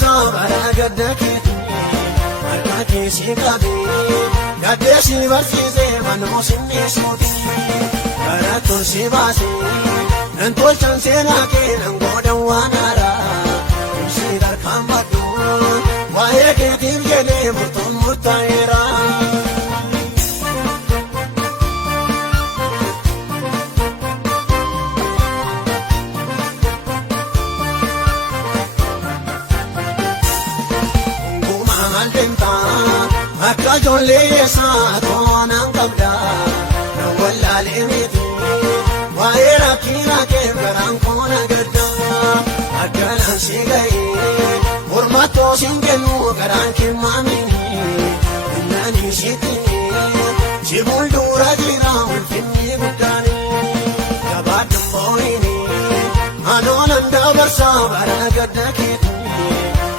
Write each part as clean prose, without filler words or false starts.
dabarsaa bara gadda keetti harka keessi qabee gaddeessi barsiisee manoo sinneessuuti barattoon si baasee nan tolchan seenaa kee nan godhan waan haaraa ibsi harkaan baddu waa'ee keetiif jedhee murtoon murtaa'eera. Akka ijoollee eessaa toonaan qabda nan wallaalee miti waa'ee rakkina kee garaan koona gadda akkanaan si ga'ee mormattoo siin kennu garaan kimmaamini humnanii sitti si fuuldura jira ulfinni guddaani gabaadhu moo'ini anoonan dabarsaa bara gadda keetti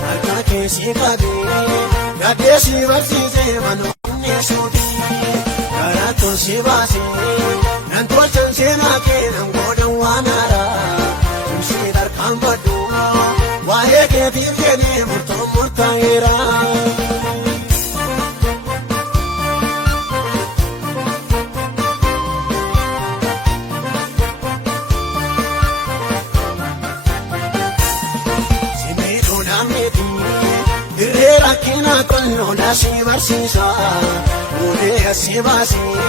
harka keessi qabee gaddeessi barsiisee manoo sinneessuuti barattoon si baasee nan tolchan seenaa kee nan godhan waan haaraa ibsi harkaan baddu waa'ee keetiif jedhee murtoon murtaa'eera. Rakkina qolloodhaa si barsiisa fuudhee asi baasee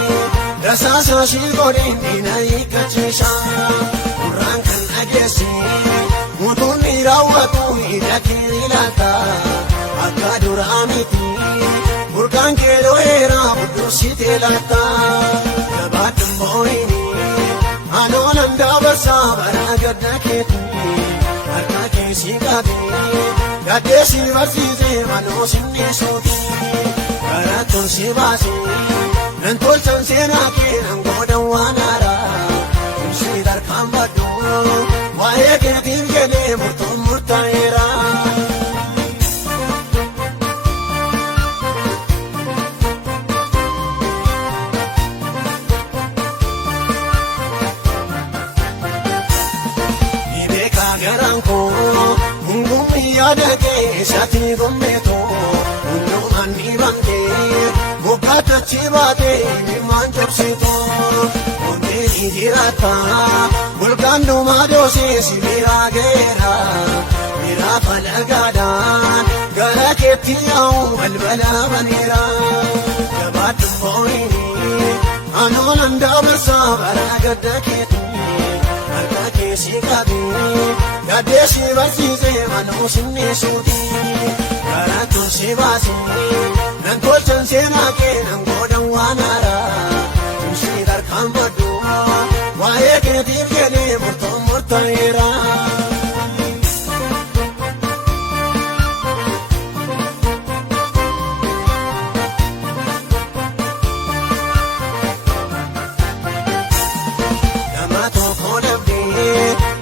rasaasa si godhee diina hiikkachiisa gurraan kan dhageesse mutuun ni raawwatu hidhatee ilaata akka duraa miti burqaan kee dho'eera buddursitee laata gabaadhu moo'ini anoonan dabarsaa bara gadda keetti harka keessi qabee gaddeessi barsiisee manoo sinneessuuti barattoon si baasee nan tolchan seenaa kee nan godhan waan haaraa ibsi harkaan baddu waa'ee keetiif jedhee murtoon murtaa'eera. Ni beekaa garaan koo yaada keessatti gommeetoo hundumaan ni bankee bobbaatachi baatee ilmaan jobsitoo onnee ni jiraata golgaan dhumaa doosee si biraa geera biraa falagaadhaan gara keetti yaa'u balbala baneera gabaadhu moo'ini anoonan dabarsaa bara gadda keetti harka keessi qabee gaddeessi barsiisee manoo sinneessuuti barattoon si baasee nan tolchan seenaa kee nan godhan waan haaraa ibsi harkaan baddu waa'ee keetiif jedhee murtoon murtaa'eera.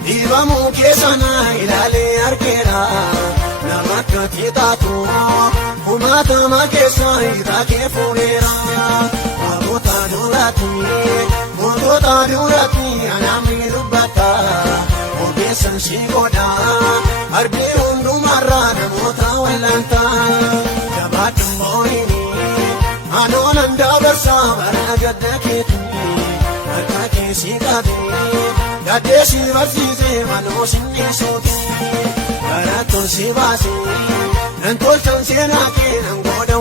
Dhiibamuu keessana ilaalee argeera nama akkati taatu kumaatama keessa hiitaa kee fuudheera mootota duratti anamni dubbata ogeessan si godha arbii hundumarraa namoota wallaanta gabaadhu moo'ini anoonan dabarsaa bara gadda keetti harka keessi qabee gaddeessi barsiisee manoo sinneessuuti barattoon si baasee nan tolchan seenaa kee nan godhan